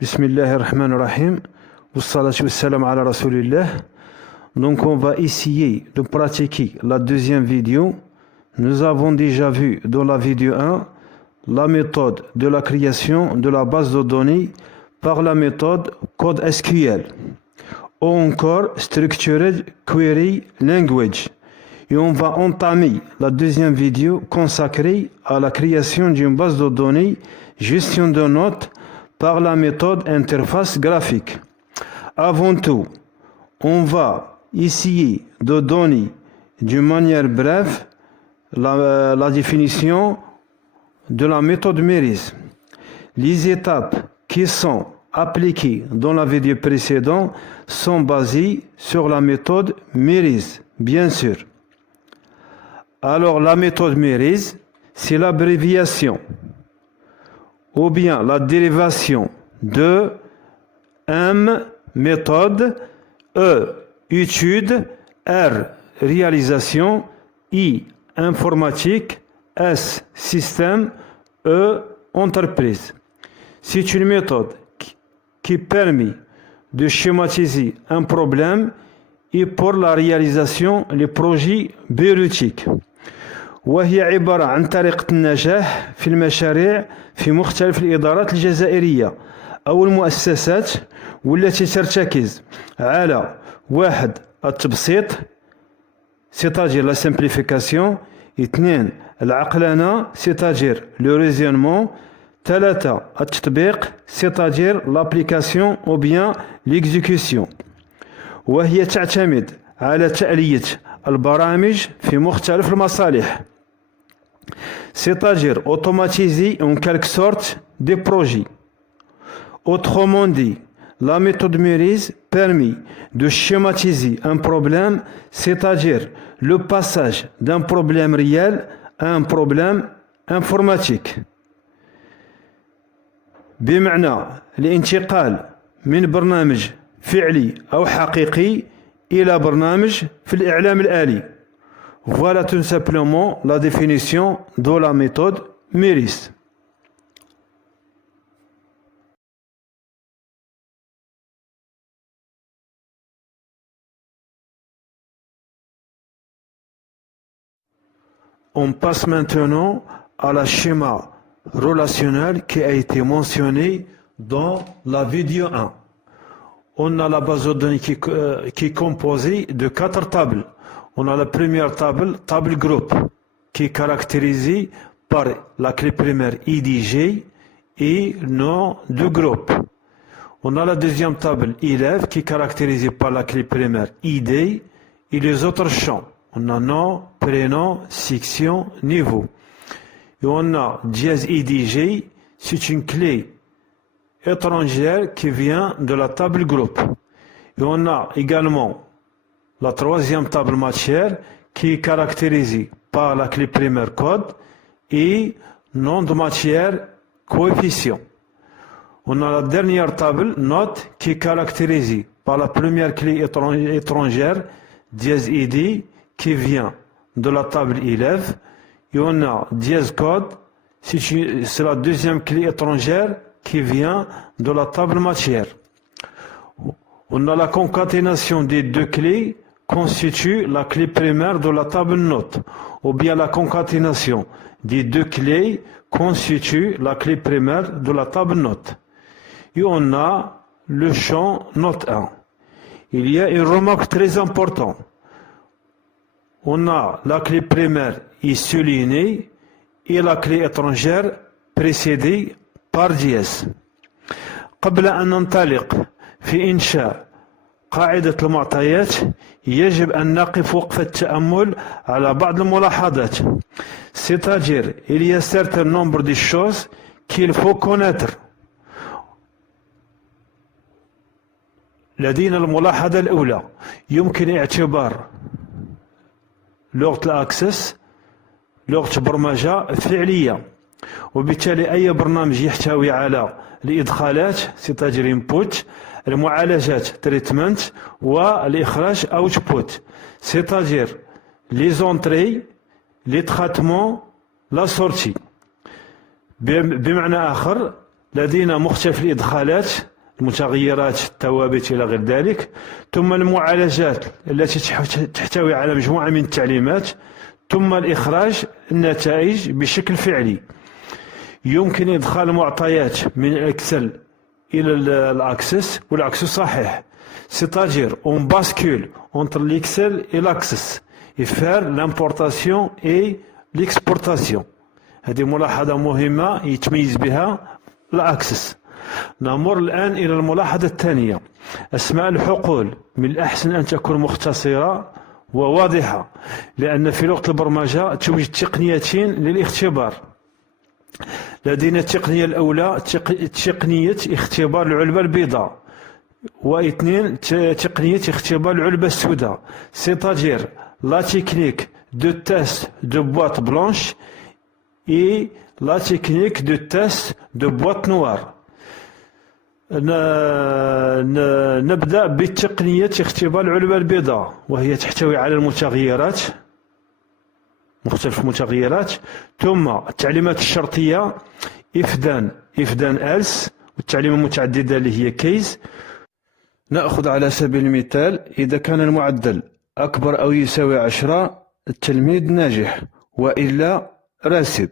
Bismillahirrahmanirrahim. Wassalatu wassalam ala rasulillah. Donc on va essayer de pratiquer la deuxième vidéo. Nous avons déjà vu dans la vidéo 1 la méthode de la création de la base de données par la méthode code SQL ou encore Structured Query Language. Et on va entamer la deuxième vidéo consacrée à la création d'une base de données gestion de notes par la méthode interface graphique. Avant tout, on va essayer de donner d'une manière brève la définition de la méthode Merise. Les étapes qui sont appliquées dans la vidéo précédente sont basées sur la méthode Merise, bien sûr. Alors la méthode Merise, c'est l'abréviation ou bien la dérivation de M, méthode, E, étude, R, réalisation, I, informatique, S, système, E, entreprise. C'est une méthode qui permet de schématiser un problème et pour la réalisation des projets bureautiques. وهي عبارة عن طريقة النجاح في المشاريع في مختلف الإدارات الجزائرية أو المؤسسات والتي ترتكز على واحد التبسيط c'est-à-dire la simplification اثنين العقلنة c'est-à-dire le raisonnement ثلاثة التطبيق c'est-à-dire l'application ou bien l'exécution وهي تعتمد على تألية البرامج في مختلف المصالح c'est-à-dire automatiser en quelque sorte des projets. Autrement dit, la méthode Merise permet de schématiser un problème, c'est-à-dire le passage d'un problème réel à un problème informatique. بمعنى الانتقال من برنامج فعلي أو حقيقي إلى برنامج في الإعلام الآلي. Voilà tout simplement la définition de la méthode Merise. On passe maintenant à la schéma relationnel qui a été mentionné dans la vidéo 1. On a la base de données qui est composée de 4 tables. On a la première table groupe, qui est caractérisée par la clé primaire IDG et nom de groupe. On a la deuxième table élève, qui est caractérisée par la clé primaire ID et les autres champs. On a nom, prénom, section, niveau. Et on a dièse IDG, c'est une clé étrangère qui vient de la table groupe. Et on a également la troisième table matière qui est caractérisée par la clé primaire code et nom de matière coefficient. On a la dernière table note qui est caractérisée par la première clé étrangère dièse ID qui vient de la table élève et on a dièse code, c'est la deuxième clé étrangère qui vient de la table matière. On a la concaténation des deux clés constitue la clé primaire de la table note, ou bien la concaténation des deux clés constitue la clé primaire de la table note. Et on a le champ note 1. Il y a une remarque très importante. On a la clé primaire est soulignée et la clé étrangère précédée par dièse. قبل أن ننطلق في إنشاء قاعدة المعطيات يجب أن نقف وقفة تأمل على بعض الملاحظات. C'est-à-dire, il y a un certain nombre de choses qu'il faut connaître. لدينا الملاحظة الأولى يمكن اعتبار لغة الأكسس لغة برمجة فعلية وبالتالي أي برنامج يحتوي على الإدخالات c'est-à-dire input المعالجات treatment والإخراج output c'est-à-dire les entrées les traitements la sortie بمعنى آخر لدينا مختلف الإدخالات، المتغيرات، الثوابت إلى غير ذلك، ثم المعالجات التي تحتوي على مجموعة من التعليمات، ثم الإخراج النتائج بشكل فعلي. يمكن إدخال معطيات من الإكسل إلى الأكسس، والعكس صحيح. C'est-à-dire, on bascule entre l'Excel et l'Access et faire l'importation et l'exportation. هذه ملاحظة مهمة يتميز بها الأكسس. نمر الآن إلى الملاحظة الثانية. أسماء الحقول من الأحسن أن تكون مختصرة وواضحة، لأن في لغة البرمجة توجد تقنيتين للاختبار. لدينا التقنية الأولى تقنية اختبار العلبة البيضاء، واثنين تقنية اختبار العلبة السوداء. C'est-à-dire la technique de test de boîte blanche et la technique de test de boîte noire. نبدأ بتقنية اختبار العلبة البيضاء، وهي تحتوي على المتغيرات، مختلف المتغيرات، ثم التعليمات الشرطية if then else، والتعليمة المتعددة اللي هي case. نأخذ على سبيل المثال، إذا كان المعدل أكبر أو يساوي 10 التلميذ ناجح، وإلا راسب.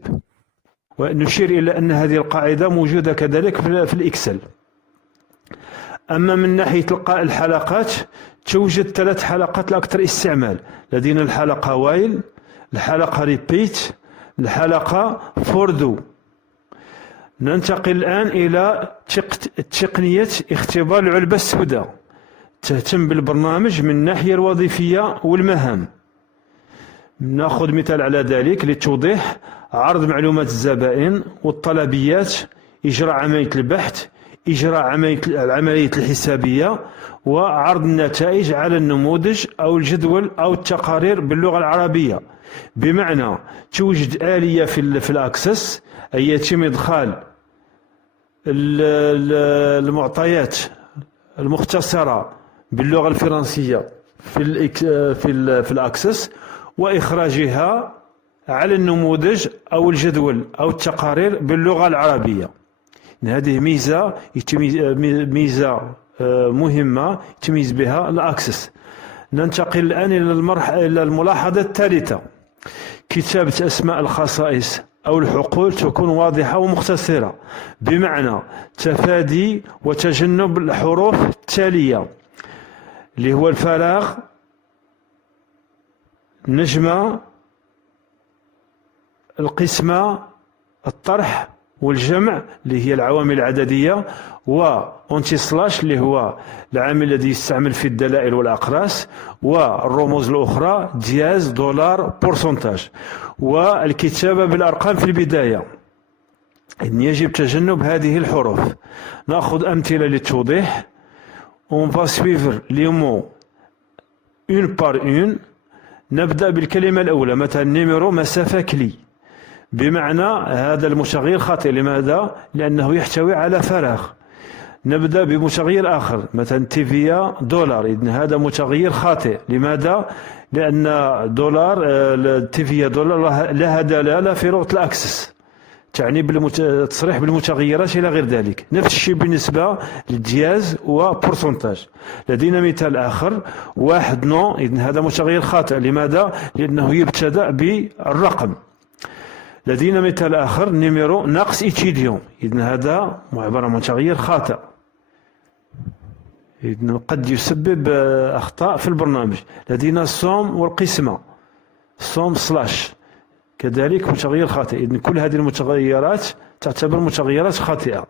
ونشير إلى أن هذه القاعدة موجودة كذلك في الإكسل. أما من ناحية الحلقات، توجد 3 حلقات الأكثر استعمال. لدينا الحلقة وايل، الحلقة ريبيت، الحلقة فور دو. ننتقل الآن إلى تقنية اختبار العلبة السوداء. تهتم بالبرنامج من الناحية الوظيفية والمهام. نأخذ مثال على ذلك للتوضيح: عرض معلومات الزبائن والطلبيات، إجراء عملية البحث، إجراء العملية الحسابية، وعرض النتائج على النموذج أو الجدول أو التقارير باللغة العربية. بمعنى توجد آلية في الأكسس أي يتم إدخال المعطيات المختصرة باللغة الفرنسية في الأكسس، وإخراجها على النموذج أو الجدول أو التقارير باللغة العربية. هذه ميزة مهمة يتميز بها الأكسس. ننتقل الآن إلى الملاحظة الثالثة: كتابة أسماء الخصائص أو الحقول تكون واضحة ومختصرة، بمعنى تفادي وتجنب الحروف التالية اللي هو الفراغ، النجمة، القسمة، الطرح والجمع اللي هي العوامل العددية، وأنتي سلاش اللي هو العامل الذي يستعمل في الدلائل والأقراص، والرموز الأخرى دياز، دولار، بورسنتاج، والكتابة بالأرقام في البداية. إذن يجب تجنب هذه الحروف. نأخذ أمثلة للتوضيح. On va suivre les mots une par une. نبدأ بالكلمة الأولى، مثلا نيميرو مسافة كلي، بمعنى هذا المتغير خاطئ. لماذا؟ لأنه يحتوي على فراغ. نبدأ بمتغير آخر، مثلا تيفيا دولار، إذن هذا متغير خاطئ. لماذا؟ لأن دولار تيفيا دولار لها دلالة في لغة الأكسس تعني التصريح بالمتغيرات إلى غير ذلك. نفس الشيء بالنسبة للدياز وبورسنتاج. لدينا مثال آخر، واحد نو، إذن هذا متغير خاطئ. لماذا؟ لأنه يبتدأ بالرقم. لدينا مثال آخر، نيميرو ناقص إتيديون، إذن هذا عبارة عن متغير خاطئ، إذن قد يسبب أخطاء في البرنامج. لدينا الصوم والقسمة، صوم سلاش كذلك متغير خاطئ. إذن كل هذه المتغيرات تعتبر متغيرات خاطئة.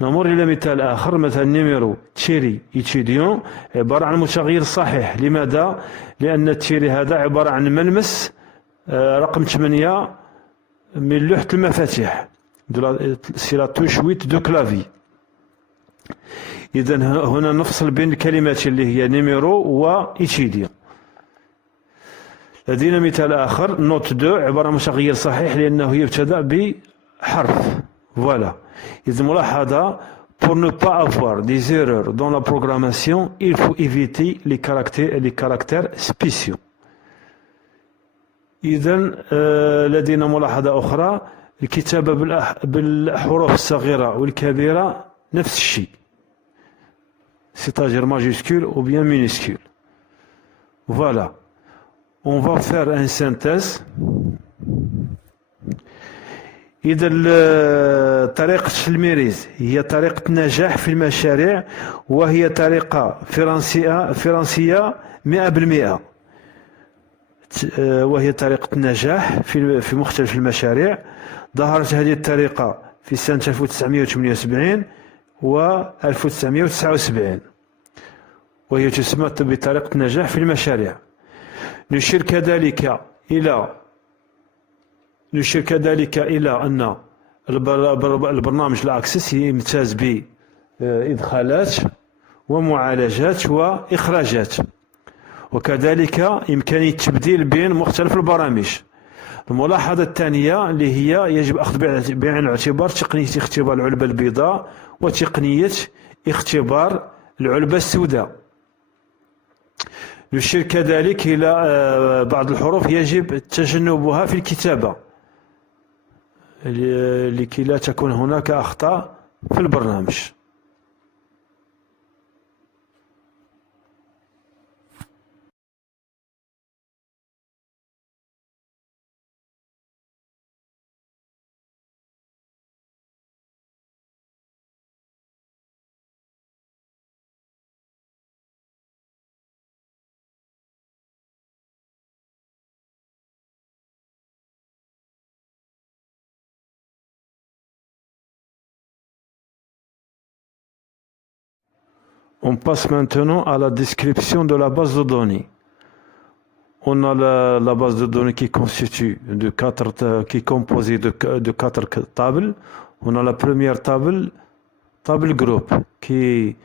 نمر إلى مثال آخر، مثلا نيميرو تشيري إتيديون عبارة عن متغير صحيح. لماذا؟ لأن التشيري هذا عبارة عن ملمس رقم 8 من لوحة المفاتيح، سي لا توش 8 دو كلافي. إذن هنا نفصل بين الكلمات اللي هي نيميرو وإتيديون. لدينا مثال آخر، نوت 2 عبارة عن متغير صحيح لأنه يبتدأ بحرف. فوالا. إذن ملاحظة: pour ne pas avoir des erreurs dans la programmation, il faut éviter les caractères spéciaux. إذن لدينا ملاحظة أخرى، الكتابة بالحروف الصغيرة والكبيرة نفس الشيء، c'est-à-dire majuscule ou bien minuscule. Voilà. On va faire une synthèse. إذا طريقة الميريز هي طريقة النجاح في المشاريع، وهي طريقة فرنسية 100%، وهي طريقة النجاح في مختلف المشاريع. ظهرت هذه الطريقة في سنة 1978 و 1979، وهي تسمى بطريقة النجاح في المشاريع. نشير كذلك إلى أن البرنامج الأكسس يمتاز بإدخالات ومعالجات وإخراجات، وكذلك إمكانية التبديل بين مختلف البرامج. الملاحظة الثانية اللي هي يجب أخذ بعين الاعتبار تقنية اختبار العلبة البيضاء وتقنية اختبار العلبة السوداء. نشير كذلك إلى بعض الحروف يجب تجنبها في الكتابة لكي لا تكون هناك أخطاء في البرنامج. On passe maintenant à la description de la base de données. On a la base de données qui est composée de 4 tables. On a la première table groupe, qui est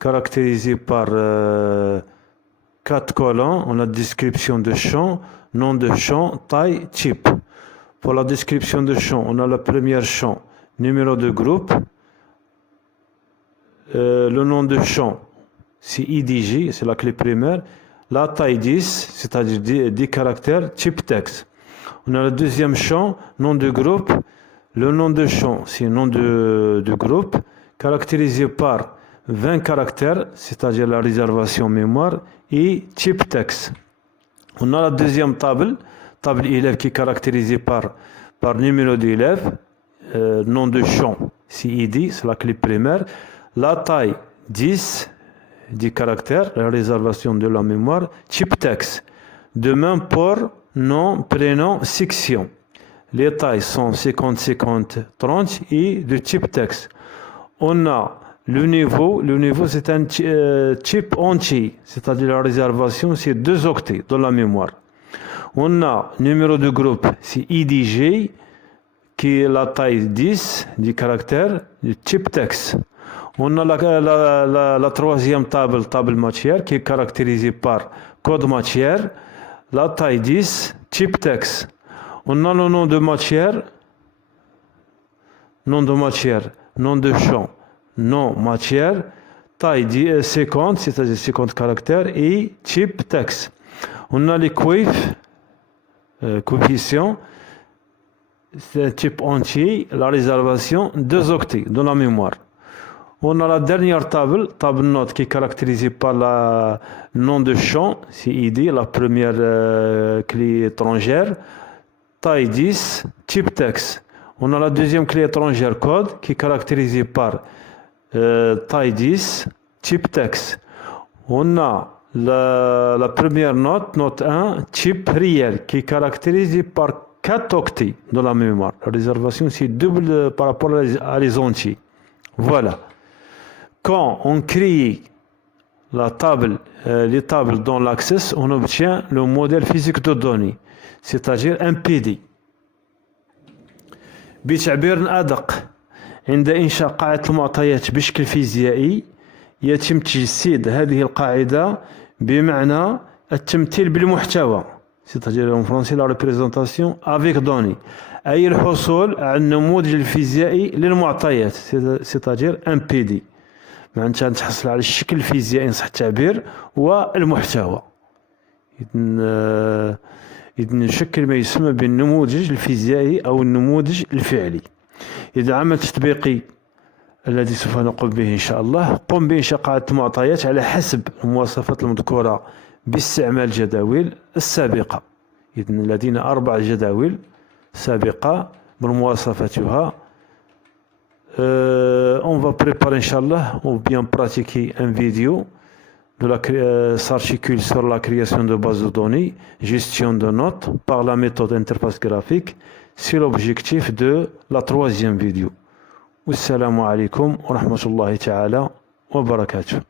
caractérisée par 4 colonnes. On a description de champ, nom de champ, taille, type. Pour la description de champ, on a la première champ, numéro de groupe. Le nom de champ, c'est IDG, c'est la clé primaire. La taille 10, c'est-à-dire 10 caractères, type texte. On a le deuxième champ, nom de groupe. Le nom de champ, c'est nom de groupe, caractérisé par 20 caractères, c'est-à-dire la réservation mémoire, et type texte. On a la deuxième table élève, qui est caractérisée par numéro d'élève. Nom de champ, c'est ID, c'est la clé primaire. La taille 10 caractères, la réservation de la mémoire, type texte. De même pour nom, prénom, section. Les tailles sont 50, 50, 30 et de type texte. On a le niveau c'est un type entier, c'est-à-dire la réservation c'est 2 octets dans la mémoire. On a numéro de groupe, c'est IDG, qui est la taille 10 caractères, de type texte. On a la troisième table matière, qui est caractérisée par code matière, la taille 10, type texte. On a le nom de matière, nom de champ, nom matière, taille 50, c'est-à-dire 50 caractères, et type texte. On a les coefficients, c'est type entier, la réservation 2 octets dans la mémoire. On a la dernière table note, qui est caractérisée par le nom de champ, c'est ID, la première clé étrangère, taille 10, type texte. On a la deuxième clé étrangère code, qui est caractérisée par taille 10, type texte. On a la première note 1, type réel, qui est caractérisée par 4 octets dans la mémoire. La réservation, c'est double par rapport à les entiers. Voilà. Quand on crée les tables dans l'Access, on obtient le modèle physique de données, c'est-à-dire un PD. بتعبير أدق، عند إنشاء قاعدة المعطيات بشكل فيزيائي يتم تجسيد هذه القاعدة بمعنى التمثيل بالمحتوى، c'est-à-dire en français la représentation avec données، أي الحصول على النموذج الفيزيائي للمعطيات، c'est-à-dire un PD. معناتها نتحصل على الشكل الفيزيائي إن صح التعبير والمحتوى. إذا نشكل ما يسمى بالنموذج الفيزيائي أو النموذج الفعلي. إذا عمل تطبيقي الذي سوف نقوم به إن شاء الله، قم بإنشاء قاعدة معطيات على حسب المواصفات المذكورة باستعمال الجداول السابقة. إذا لدينا 4 جداول سابقة بمواصفاتها. On va préparer Inch'Allah ou bien pratiquer un vidéo s'articule sur la création de bases de données, gestion de notes par la méthode interface graphique. C'est l'objectif de la 3e vidéo. Wassalamu alaikum wa rahmatullahi ta'ala wa barakatuh.